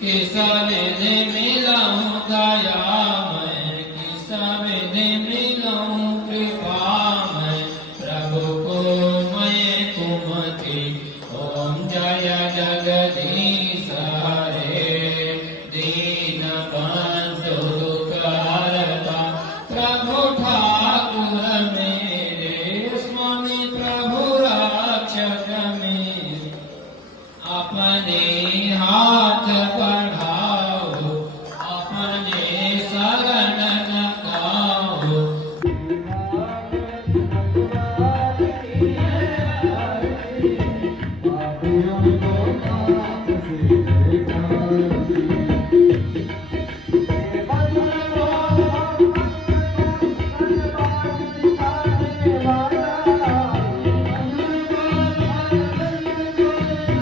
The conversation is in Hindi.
किसा विधि मिलाऊं दया मैं, किसा विधि मिलाऊं कृपा मैं, प्रभु को मैं कुमति। ओम जय जगदीश हरे, दीन बंधु दुख हरता, प्रभु ठाकुर मेरे, स्वामी प्रभु रक्षक मेरे। अपने हाथ बढ़ाओ, अपने शरण लगाओ। Thank you.